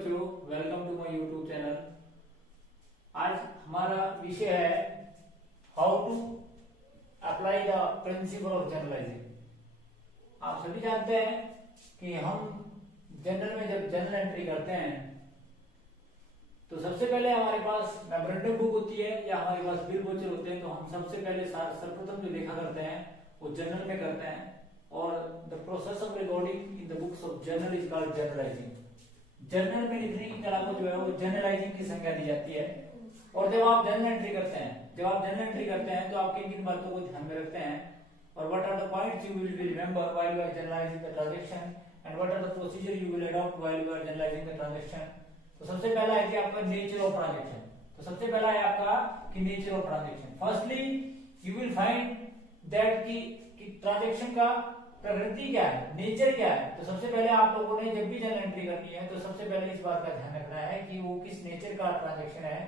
बच्चों, welcome to my YouTube channel. आज हमारा विषय है how to apply the principle of journalising. आप सभी जानते हैं कि हम जनरल में जब जनरल एंट्री करते हैं तो सबसे पहले हमारे पास मेमोरेंडम बुक होती है या हमारे पास बिल वोचर होते हैं। तो हम सबसे पहले सर्वप्रथम जो लिखा करते हैं वो जनरल में करते हैं, और the process of recording in the books of journal is called journalising. Journal में लिखने की कला को जो है वो जनरलाइजिंग की संज्ञा दी जाती है। और जब आप जनरल एंट्री करते हैं तो आप किन किन बातों को ध्यान में रखते हैं, और what are the points you will remember while you are journalising the transaction, and what are the procedure you will adopt while you are journalising the transaction. तो सबसे पहला है कि आपका नेचर ऑफ ट्रांजैक्शन। तो सबसे पहला है आपका कि nature of transaction. Firstly you will find that कि ट्रांजैक्शन का प्रकृति क्या है, नेचर क्या है। तो सबसे पहले आप लोगों ने जब भी जनरल एंट्री करनी है तो सबसे पहले इस बात का ध्यान रखना है कि वो किस नेचर का ट्रांजैक्शन है,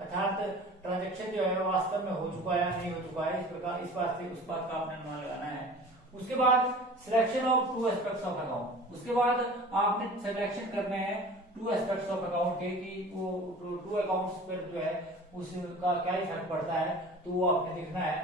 अर्थात ट्रांजैक्शन जो है वास्तव में हो चुका है या नहीं हो चुका है, इस बात से उस बात का आपने अनुमान लगाना है। उसके बाद selection of two aspects of account. उसके बाद आपने सिलेक्शन करने हैं टू एस्पेक्ट्स ऑफ अकाउंट के कि वो टू अकाउंट्स पर जो है उसका क्या इफेक्ट पड़ता है, तो वो आपने देखना है।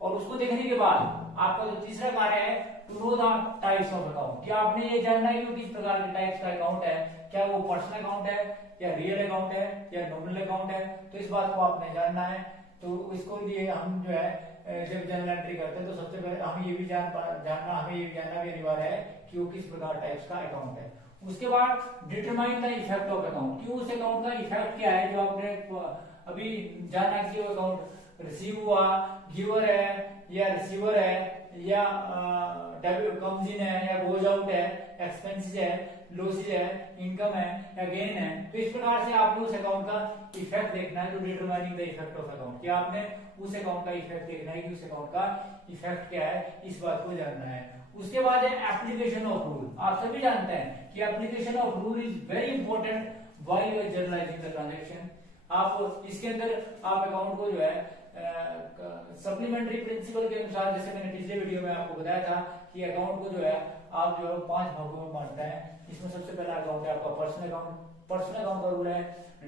और उसको देखने के बाद आपका जो तीसरा कार्य है to know the types of account, कि आपने ये जानना है कि किस प्रकार के टाइप्स का अकाउंट है, क्या वो पर्सनल अकाउंट है या रियल अकाउंट है या नॉमिनल अकाउंट है। तो इस बात को आपने जानना है। तो इसको लिए हम जो है जब जनरल एंट्री करते हैं तो सबसे पहले हमें ये भी जानना भी अनिवार्य है कि वो किस प्रकार टाइप्स का अकाउंट है। उसके बाद determine the effect of account, कि उस अकाउंट का इफेक्ट क्या है जो आपने अभी जाना कि वो अकाउंट रिसीव हुआ, गिवर है या रिसीवर है या डेबिट कम्स इन है या गोज आउट है, एक्सपेंसेस है, लॉसेस है, इनकम है या गेन है। तो इस प्रकार से आपने उस अकाउंट का इफेक्ट देखना है। तो determining the effect of account, कि आपने उस अकाउंट का इफेक्ट देखना है कि उस अकाउंट का इफेक्ट क्या है, इस बात को जानना है। उसके बाद है एप्लीकेशन ऑफ रूल। आप सभी जानते हैं कि application of rule is very important while you are journalising the transaction. आप इसके अंदर आप अकाउंट को जो है सप्लीमेंट्री प्रिंसिपल के अनुसार, जैसे मैंने पिछले वीडियो में आपको बताया था कि अकाउंट को जो है आप जो है 5 भागों में बांटते हैं। इसमें सबसे पहला अकाउंट है आपका पर्सनल अकाउंट। पर्सनल अकाउंट का रूल है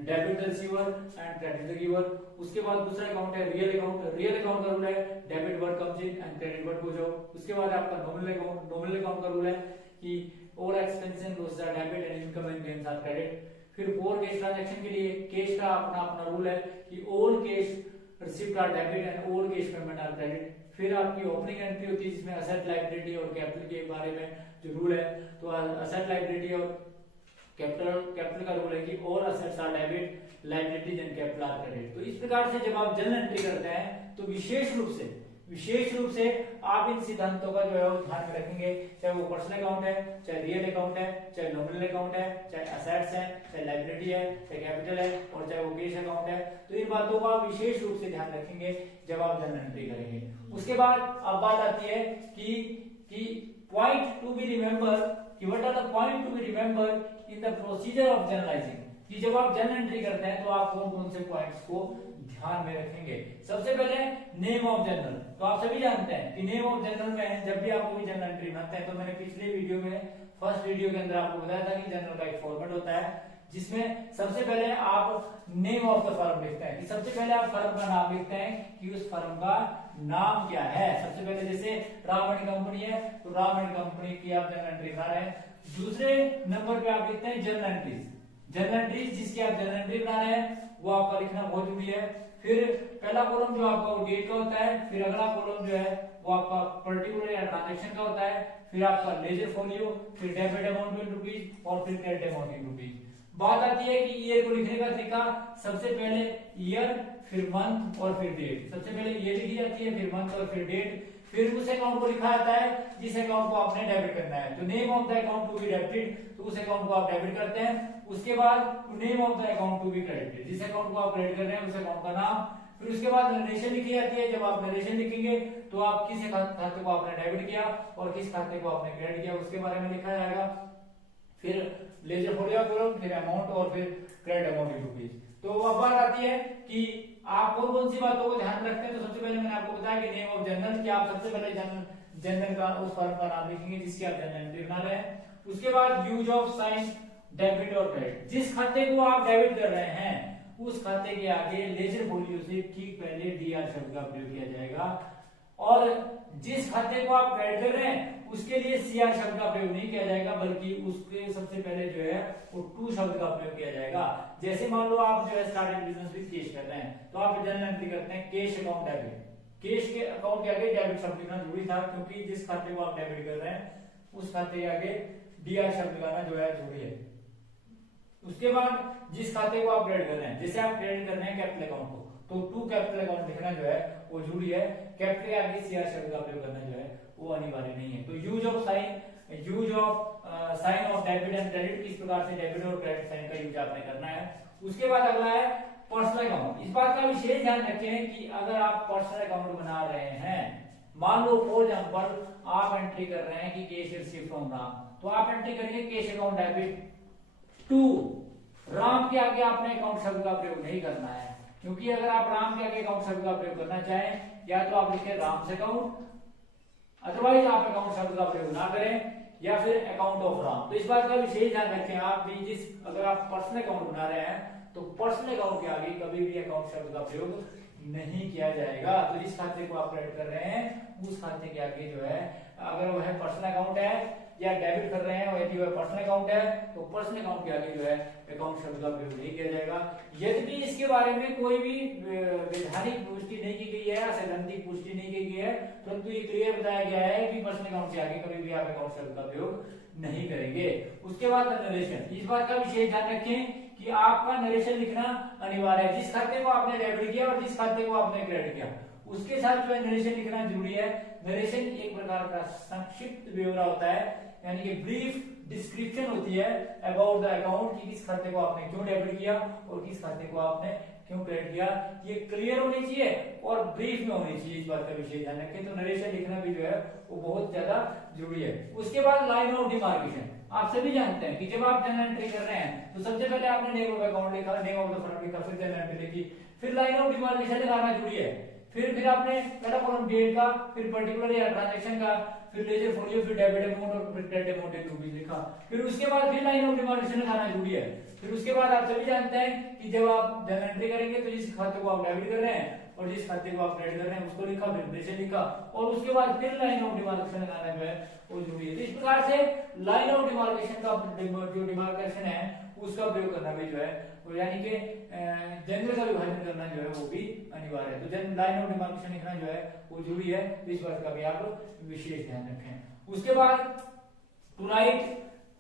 debit the receiver and credit the giver. उसके बाद दूसरा अकाउंट है रियल अकाउंट। रियल अकाउंट का रूल है debit what comes in and credit what goes out. उसके बाद आपका नॉमिनल अकाउंट। नॉमिनल अकाउंट का रूल है कि all expenses and losses are debit and income and gains are credit. फिर for cash transaction के लिए कैश का अपना रूल है कि all cash received are debit and all cash payment are credit. फिर आपकी ओपनिंग एंट्री होती है जिसमें असेट लायबिलिटी और कैपिटल के बारे में जो रूल है। तो असेट लायबिलिटी और कैपिटल का रूल है कि all assets are debit, liabilities and capital are credit. तो इस प्रकार से जब आप जनरल एंट्री करते हैं तो विशेष रूप से आप इन सिद्धांतों का जो है वो ध्यान में रखेंगे, चाहे वो पर्सनल अकाउंट है, चाहे रियल अकाउंट है, चाहे नॉमिनल अकाउंट है, चाहे असेट्स है, चाहे लायबिलिटी है, चाहे कैपिटल है, और चाहे वो कैश अकाउंट है। तो इन बातों का विशेष रूप से ध्यान रखेंगे जब आप जनरल एंट्री करेंगे। उसके बाद अब बात आती है कि पॉइंट टू बी रिमेंबर, कि what are the point to be remember in the procedure of journalising, कि जब आप जनरल एंट्री करते हैं तो आप कौन कौन से पॉइंट्स को ध्यान में रखेंगे। सबसे पहले नेम ऑफ जनरल। तो आप सभी जानते हैं कि नेम ऑफ जनरल में जब भी आप कोई जनरल एंट्री बनाते हैं, तो मैंने पिछले वीडियो में फर्स्ट वीडियो के अंदर आपको बताया था कि जनरल का एक फॉर्मेट होता है जिसमें सबसे पहले आप नेम ऑफ द फर्म लिखते हैं, कि सबसे पहले आप फर्म का नाम लिखते हैं कि उस फर्म का नाम क्या है। सबसे पहले जैसे राम एंड कंपनी है तो राम एंड कंपनी की आप जनरल एंट्री बना रहे हैं। दूसरे नंबर पे आप लिखते हैं जनरल एंट्रीज जिसकी आप जनरल एंट्री बना रहे हैं वो आपका लिखना बहुत जरूरी है। फिर पहला कॉलम जो आपका वो डेट का होता है, फिर अगला कॉलम जो है वो आपका पर्टिकुलर या ट्रांजैक्शन का होता है, फिर आपका लेजर फोलियो, फिर डेबिट अमाउंट इन रुपीज और फिर क्रेडिट अमाउंट इन रुपीज। बात आती है कि ईयर को लिखने का तरीका, सबसे पहले ईयर, फिर मंथ और फिर डेट। सबसे पहले ईयर लिखी जाती है, फिर मंथ और फिर डेट। फिर उस अकाउंट को लिखा जाता है जिस अकाउंट को आपने डेबिट करना है। तो name of the account to be debited, तो उस अकाउंट को आप डेबिट करते हैं। उसके बाद name of the account to be credited, जिस अकाउंट को आप क्रेडिट कर रहे हैं उस अकाउंट का नाम। फिर उसके बाद नरेशन लिखी जाती है। जब आप नरेशन लिखेंगे तो आप किस खाते को आपने डेबिट किया और किस खाते को आपने क्रेडिट किया उसके बारे में लिखा जाएगा। फिर लेजर फोलियो कॉलम, फिर अमाउंट और फिर क्रेडिट अमाउंट इन रुपीज। तो अब बात आती है कि आप कौन कौन सी बातों को ध्यान रखते हैं। तो सबसे पहले मैंने आपको बताया कि नेम ऑफ जनरल, कि आप सबसे पहले जनरल का उस फर्म का नाम लिखेंगे जिसकी आप जनरल एंट्री बना रहे हैं। उसके बाद यूज ऑफ साइन डेबिट और क्रेडिट। जिस खाते को आप डेबिट कर रहे हैं उस खाते के आगे लेजर फोलियो से ठीक पहले डीआर शब्द का प्रयोग किया जाएगा, और जिस खाते को आप क्रेडिट कर रहे हैं उसके लिए सीआर शब्द का प्रयोग नहीं किया जाएगा, बल्कि उसके सबसे पहले जो है वो टू शब्द का प्रयोग किया जाएगा। जैसे मान लो आप जो है स्टार्टिंग बिजनेस विद कैश कर रहे हैं तो आप जर्नल एंट्री करते हैं कैश अकाउंट डेबिट। कैश के अकाउंट के आगे डेबिट शब्द लिखना जरूरी था, क्योंकि जिस खाते को आप डेबिट कर रहे हैं उस खाते के आगे डीआर शब्द लगाना जो है जरूरी है। उसके बाद जिस खाते को आप क्रेडिट कर रहे हैं, जैसे आप क्रेडिट कर रहे हैं कैपिटल अकाउंट को, तो टू कैपिटल अकाउंट लिखना जो है वो जरूरी है। कैपिटल के आगे सीआर शब्द का प्रयोग करना जो है वो अनिवार्य नहीं है। तो use of sine of debit and credit, किस प्रकार से डेबिट और क्रेडिट साइन का यूज आपने करना है। उसके बाद अगला है पर्सनल अकाउंट। इस बात का विशेष ध्यान रखें कि अगर आप पर्सनल अकाउंट बना रहे हैं, मान लो फॉर एग्जांपल आप एंट्री कर रहे हैं कि कैश रिसीव्ड फ्रॉम राम, तो आप एंट्री करेंगे cash account debit to Ram के आगे आपने अकाउंट शब्द का प्रयोग नहीं करना है, क्योंकि अगर आप राम के आगे अकाउंट शब्द का प्रयोग करना चाहें या तो आप लिखें राम से अकाउंट, अदरवाइज आप अकाउंट शब्द का प्रयोग ना करें, या फिर अकाउंट ऑफ राम। तो इस बात का विशेष ध्यान रखें आप भी, जिस अगर आप पर्सनल अकाउंट बना रहे हैं तो पर्सनल अकाउंट के आगे कभी भी अकाउंट शब्द का प्रयोग नहीं किया जाएगा। तो जिस खाते को आप क्रेडिट कर रहे हैं उस खाते के आगे जो है, अगर वह पर्सनल अकाउंट है या डेबिट कर रहे हैं और यदि वह पर्सनल अकाउंट है तो पर्सनल अकाउंट के आगे जो है अकाउंट शब्द का प्रयोग नहीं किया जाएगा। यदि इसके बारे में कोई भी वैधानिक पुष्टि नहीं की गई है, सैद्धांतिक पुष्टि नहीं की गई है, परंतु ये क्लियर बताया गया है कि पर्सनल अकाउंट के आगे कभी भी आप अकाउंट शब्द का प्रयोग नहीं करेंगे। उसके बाद नरेशन, इस बात का विशेष ध्यान रखें कि आपका नरेशन लिखना अनिवार्य है। जिस खाते को आपने डेबिट किया और जिस खाते को आपने क्रेडिट किया उसके साथ जो है नरेशन लिखना जरूरी है। नरेशन एक प्रकार का संक्षिप्त ब्यौरा होता है, यानी कि ब्रीफ डिस्क्रिप्शन होती है अबाउट द अकाउंट, कि किस खाते को आपने क्यों डेबिट किया और किस खाते को आपने क्यों क्रेडिट किया। ये क्लियर होनी चाहिए और ब्रीफ में होनी चाहिए, इस बात का विशेष ध्यान रखें। तो नरेशन लिखना भी जो है वो बहुत ज्यादा जरूरी है। उसके बाद लाइन ऑफ डिमार्केशन, आप सभी जानते हैं कि जब आप जर्नल एंट्री कर रहे हैं तो सबसे पहले आपने नेम ऑफ अकाउंट लिखा, नेम ऑफ द फर्म लिखा, फिर जर्नल एंट्री लिखी, फिर लाइन ऑफ डिमार्केशन लगाना जरूरी है। फिर आपने पहला कॉलम डेट का, फिर पर्टिकुलर या ट्रांजैक्शन का, फिर लेजर फोलियो, फिर डेबिट अमाउंट और फिर क्रेडिट अमाउंट रूपीज लिखा। फिर उसके बाद फिर लाइन ऑफ डिमार्केशन लगाना जरूरी है। फिर उसके बाद आप सभी जानते हैं कि जब आप जर्नल एंट्री करेंगे तो जिस खाते को आप डेबिट कर रहे हैं और जिस खाते को आप क्रेडिट कर रहे हैं उसको लिखा, फिर नरेशन लिखा, और उसके बाद फिर लाइन ऑफ डिमार्केशन लगाना जो है वो जरूरी है। तो इस प्रकार से लाइन ऑफ डिमार्केशन का जो डिमार्केशन है उसका प्रयोग करना भी जो है वो, यानी कि जंगल का विभाजन करना जो है वो भी अनिवार्य है। तो लाइन ऑफ डिमार्केशन लिखना जो है वो जरूरी है। तो इस बात का भी आप विशेष ध्यान रखें। उसके बाद टू राइट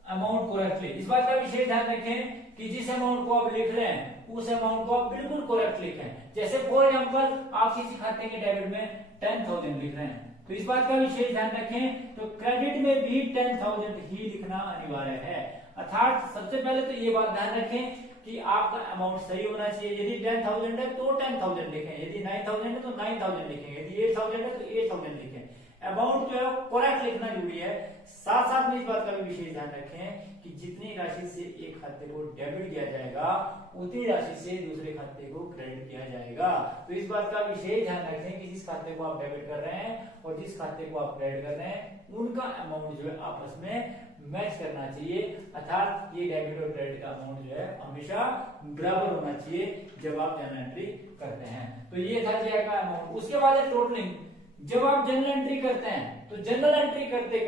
अमाउंट करेक्टली, इस बात का विशेष ध्यान रखें कि जिस अमाउंट को आप लिख रहे हैं उस अमाउंट को आप बिल्कुल करेक्ट लिखें। जैसे फॉर एग्जांपल आप किसी खाते के डेबिट में 10,000 लिख रहे हैं तो इस बात का विशेष ध्यान रखें, तो क्रेडिट में भी 10,000 ही लिखना अनिवार्य है। अर्थात सबसे पहले तो ये बात ध्यान रखें कि आपका अमाउंट सही होना चाहिए। यदि 10,000 है तो 10,000 लिखें, यदि 9,000 है तो 9,000 लिखेंगे, यदि 8,000 है तो 8,000 लिखें। अमाउंट जो है करेक्ट लिखना जरूरी है। साथ साथ में इस बात का भी विशेष ध्यान रखें कि जितनी राशि से एक खाते को डेबिट किया जाएगा उतनी राशि से दूसरे खाते को क्रेडिट किया जाएगा। तो इस बात का विशेष ध्यान रखें कि जिस खाते को आप डेबिट कर रहे हैं और जिस खाते को आप क्रेडिट कर रहे हैं उनका अमाउंट जो है आपस में मैच करना चाहिए। अर्थात ये डेबिट और क्रेडिट का अमाउंट जो है हमेशा बराबर होना चाहिए जब आप जर्नल एंट्री करते हैं। तो ये था जी का अमाउंट। उसके बाद है टोटलिंग। जब आप जर्नल एंट्री करते हैं तो जर्नल एंट्री करते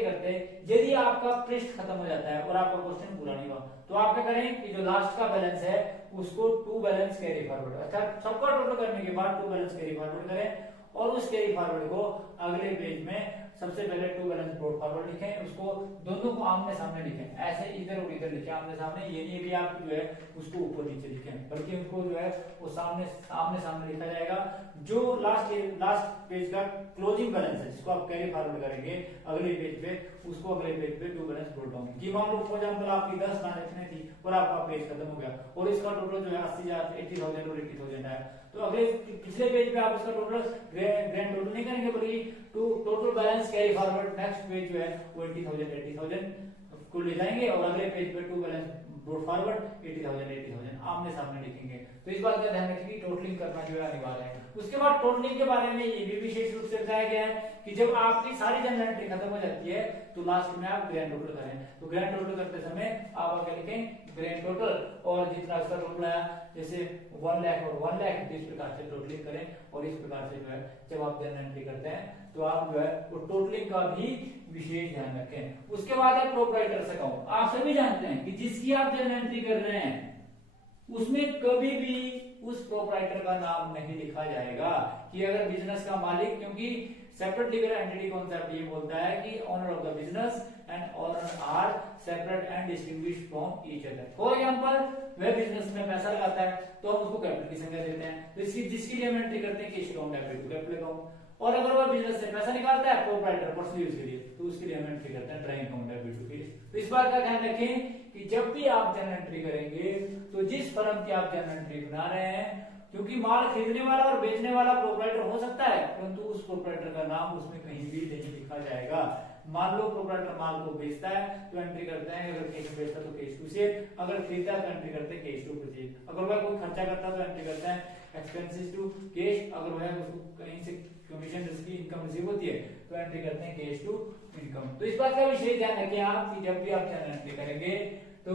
करते यदि आपका पृष्ठ खत्म हो जाता है और आपका क्वेश्चन पूरा नहीं हुआ तो आप क्या करें कि जो लास्ट का बैलेंस है उसको टू बैलेंस कैरी फॉरवर्ड, अर्थात सबका टोटल करने के बाद टू बैलेंस कैरी फॉरवर्ड करें और उस कैरी फॉरवर्ड को अगले पेज में सबसे पहले टू बैलेंस ब्रॉड फॉरवर्ड लिखें, उसको दोनों को आमने सामने लिखें। ऐसे इधर और इधर लिखें आमने सामने, ये नहीं कि आप जो है उसको ऊपर नीचे लिखें, बल्कि उनको जो है वो आमने सामने लिखा जाएगा। जो लास्ट पेज का क्लोजिंग बैलेंस है जिसको आप कैरी फॉरवर्ड करेंगे अगले पेज पे, उसको अगले पेज पे टू बैलेंस ब्रॉड डाउन की। मान लो फॉर एग्जांपल आपकी 10 ट्रांजैक्शन थी और आपका पेज खत्म हो गया और इसका टोटल जो है 80,000 और 80,000 है, तो अगले पिछले पेज पे आप इसका टोटल ग्रैंड टोटल नहीं करेंगे बल्कि total balance carry forward next page जो है वो 80,000 को ले जाएंगे और अगले पेज पे टू बैलेंस ब्रॉट फॉरवर्ड 80,000 आमने सामने लिखेंगे। तो इस बात का ध्यान रखिए कि टोटलिंग करना जो है अनिवार्य है। उसके बाद टोटलिंग के बारे में ये भी विशेष रूप से बताया गया है कि जब आपकी सारी जनरल एंट्री खत्म हो जाती है तो लास्ट में आप ग्रैंड टोटल करें। तो ग्रैंड टोटल करते समय आप आगे लिखें ग्रैंड टोटल और जितना उसका टोटल आया जैसे 1 लाख और 1 लाख, तो इस प्रकार से टोटलिंग करें और इस प्रकार से जो है जब आप जनरल एंट्री करते हैं तो आप जो है वो टोटलिंग का भी विशेष ध्यान रखें। उसके बाद है प्रोप्राइटर्स अकाउंट। आप सभी जानते हैं कि जिसकी आप जनरल एंट्री कर रहे हैं उसमें कभी भी उस प्रोप्राइटर का नाम नहीं लिखा जाएगा कि अगर बिजनेस का मालिक, क्योंकि सेपरेट लीगल एंटिटी कॉन्सेप्ट ये बोलता है कि owner of the business and owner are separate and distinguished from each other. For example वह बिजनेस में पैसा लगाता है तो हम उसको कैपिटल की संज्ञा देते हैं, तो इसकी जिसकी लिए हम एंट्री करते हैं cash account debit to capital account. और अगर वह बिजनेस से पैसा निकालता है प्रोप्राइटर पर्सनली उसके लिए, तो उसके लिए हम एंट्री करते हैं drawing account debit to cash. तो इस बात का ध्यान रखें कि जब भी आप जनरल एंट्री करेंगे तो जिस फर्म की आप जनरल एंट्री बना रहे हैं, क्योंकि माल खरीदने वाला और बेचने वाला प्रोप्राइटर हो सकता है परंतु उस प्रोप्राइटर का नाम उसमें कहीं भी नहीं लिखा जाएगा। मान लो प्रोप्राइटर माल को बेचता है तो एंट्री करते हैं, अगर कैश बेचता तो कैश टू सेल, अगर खरीदता तो एंट्री करते हैं कैश टू परचेज, अगर वह कोई खर्चा करता तो एंट्री करते हैं एक्सपेंसेस टू कैश, अगर वह उसको कहीं से कमीशन जिसकी इनकम रिसीव होती है तो एंट्री करते हैं कैश टू इनकम। तो इस बात का विशेष ध्यान रखें आप कि जब भी आप जनरल एंट्री करेंगे तो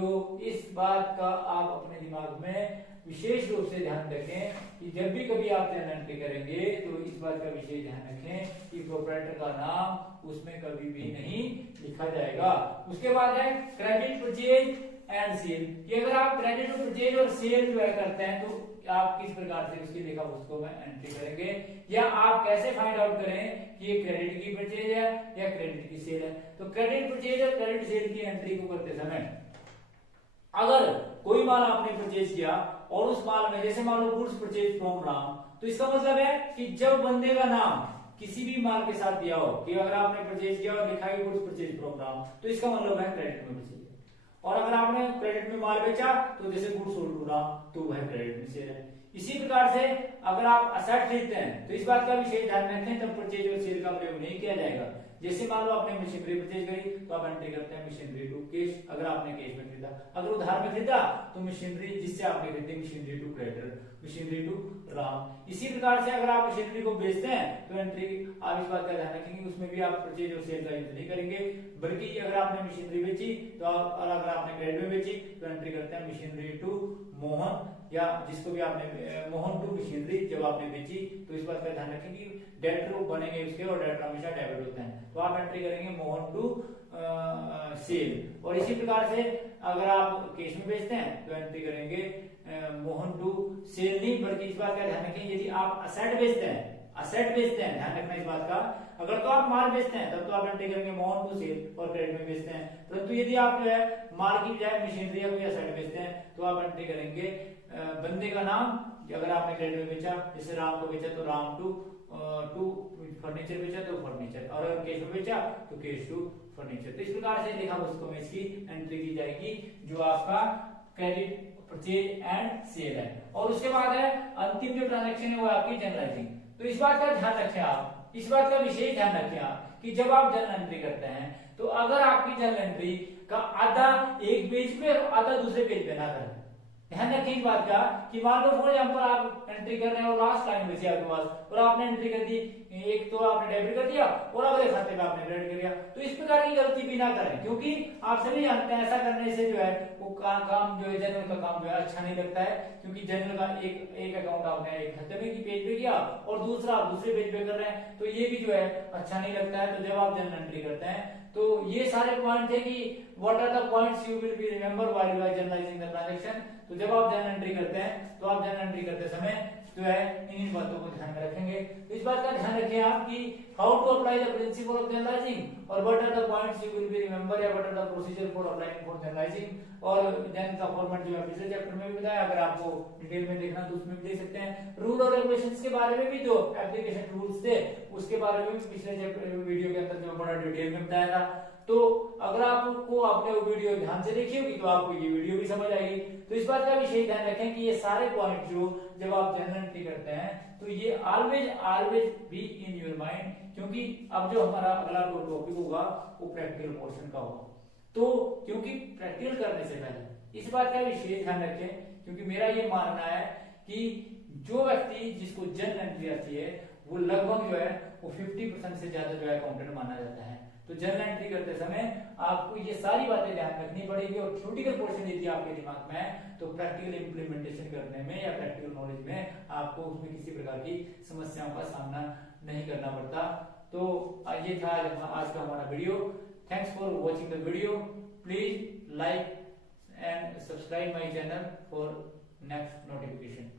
इस बात का आप अपने दिमाग में विशेष रूप से ध्यान रखें कि जब भी कभी आप जनरल एंट्री करेंगे तो इस बात का विशेष ध्यान रखें कि प्रोप्राइटर का नाम उसमें कभी भी नहीं लिखा जाएगा। उसके बाद है क्रेडिट परचेज एंड सेल, कि अगर आप क्रेडिट परचेज और सेल जो है करते हैं तो आप किस प्रकार से उसकी लेखा पुस्तकों में एंट्री करेंगे, या आप कैसे फाइंड आउट करें कि ये क्रेडिट की परचेज है या क्रेडिट की सेल है। तो क्रेडिट परचेज और क्रेडिट सेल की एंट्री को करते समय अगर कोई माल आपने परचेज किया और उस माल में जैसे मान लो गुड्स परचेज फ्रॉम राम, तो इसका मतलब है कि जब बंदे का नाम किसी भी माल के साथ दिया हो कि अगर आपने परचेज किया और लिखा है गुड्स परचेज फ्रॉम राम, तो इसका मतलब है क्रेडिट में परचेज। और अगर आपने क्रेडिट में माल बेचा तो जैसे गुड्स सोल्ड टू राम तो वह क्रेडिट में सेल है। इसी प्रकार से अगर आप असेट खरीदते हैं तो इस बात का विशेष ध्यान रखें तब परचेज और सेल का प्रयोग नहीं किया जाएगा। जैसे मान लो आपने मशीनरी परचेज करी तो आप एंट्री करते हैं मशीनरी टू कैश, अगर आपने कैश में खरीदा। अगर उधार में खरीदा तो मशीनरी जिससे आपने खरीदी machinery to creditor, machinery to Ram. इसी प्रकार से अगर आप मशीनरी को बेचते हैं तो एंट्री आप इस बात का ध्यान रखेंगे उसमें भी आप परचेज और सेल का यूज नहीं करेंगे, बल्कि अगर आपने मशीनरी बेची तो और अगर आपने क्रेडिट में बेची तो एंट्री करते हैं मशीनरी टू मोहन, या जिसको भी आपने मोहन टू मशीनरी जब आपने बेची। तो इस बात का ध्यान रखें कि डेटर बनेंगे उसके और डेटर हमेशा डेबिट होते हैं, तो आप एंट्री करेंगे मोहन टू सेल। और इसी प्रकार से अगर आप कैश में बेचते हैं तो एंट्री करेंगे मोहन टू सेल नहीं, बल्कि इस बात का ध्यान रखें यदि आप असेट बेचते हैं, असेट बेचते हैं, ध्यान रखना इस बात का, अगर तो आप माल बेचते हैं तब तो आप एंट्री करेंगे मोहन टू सेल और क्रेडिट में बेचते हैं, परंतु यदि आप जो है माल की बजाय मशीनरी या कोई असेट बेचते हैं तो आप एंट्री करेंगे बंदे का नाम, अगर आपने क्रेडिट में बेचा जैसे राम को बेचा तो राम टू फर्नीचर बेचा तो फर्नीचर, और अगर कैश में बेचा तो कैश टू फर्नीचर। तो इस प्रकार से लेखा पुस्तकों में इसकी एंट्री की जाएगी जो आपका क्रेडिट परचेज एंड सेल है। और उसके बाद है अंतिम जो ट्रांजैक्शन है वो आपकी जर्नलाइजिंग। तो इस बात का ध्यान रखें आप, इस बात का विशेष ध्यान रखें आप कि जब आप जर्नल एंट्री करते हैं तो अगर आपकी जर्नल एंट्री का आधा एक पेज पे और आधा दूसरे पेज पे ना करें। ध्यान रखें इस बात का कि मान लो फॉर एग्जांपल आप एंट्री कर रहे हैं और लास्ट लाइन बची आपके पास और आपने एंट्री कर दी, एक तो आपने डेबिट कर दिया और अगले खाते में आपने क्रेडिट कर दिया, तो इस प्रकार की गलती भी ना करें, क्योंकि आप सभी जानते हैं ऐसा करने से जो है वो काम जो है जनरल का काम जो है अच्छा नहीं लगता है, क्योंकि जनरल का एक अकाउंट आपने एक खाते में की पेज पे किया और दूसरा आप दूसरे पेज पे कर रहे हैं, तो ये भी जो है अच्छा नहीं लगता है। तो जब आप जनरल एंट्री करते हैं तो ये सारे पॉइंट है कि what are the points you will be remember while you are journalising the transaction. तो जब आप जर्नल एंट्री करते हैं तो आप जर्नल एंट्री करते समय जो है इन बातों को ध्यान में रखेंगे। तो इस बात का ध्यान रखें आप कि how to apply the principle of journalizing और what are the points you will be remember या what are the procedure for applying for journalizing. और जर्नल का फॉर्मेट जो है पिछले चैप्टर में भी बताया, अगर आपको डिटेल में देखना तो उसमें भी देख सकते हैं। रूल और रेगुलेशंस के बारे में भी जो एप्लीकेशन रूल्स थे उसके बारे में भी पिछले वीडियो के अंदर जो बड़ा डिटेल में बताया था। तो अगर आपको आपने वो वीडियो ध्यान से देखी होगी तो आपको ये वीडियो भी समझ आएगी। तो इस बात का विशेष ध्यान रखें कि ये सारे पॉइंट जो जब आप जर्नल एंट्री करते हैं तो ये always be in your mind, क्योंकि अब जो हमारा अगला टॉपिक होगा वो प्रैक्टिकल पोर्शन का होगा। तो क्योंकि प्रैक्टिकल करने से पहले इस बात का विशेष ध्यान रखें, क्योंकि मेरा ये मानना है कि जो व्यक्ति जिसको जर्नल एंट्री आती है वो लगभग जो है वो 50% से ज्यादा जो है अकाउंटेंट माना जाता है। तो जर्नल एंट्री करते समय आपको ये सारी बातें ध्यान रखनी पड़ेगी, और थ्योरेटिकल पोर्शन यदि आपके दिमाग में है तो प्रैक्टिकल इंप्लीमेंटेशन करने में या प्रैक्टिकल नॉलेज में आपको उसमें किसी प्रकार की समस्याओं का सामना नहीं करना पड़ता। तो ये था आज का हमारा video. Thanks for watching the video. Please like and subscribe my channel for next notification.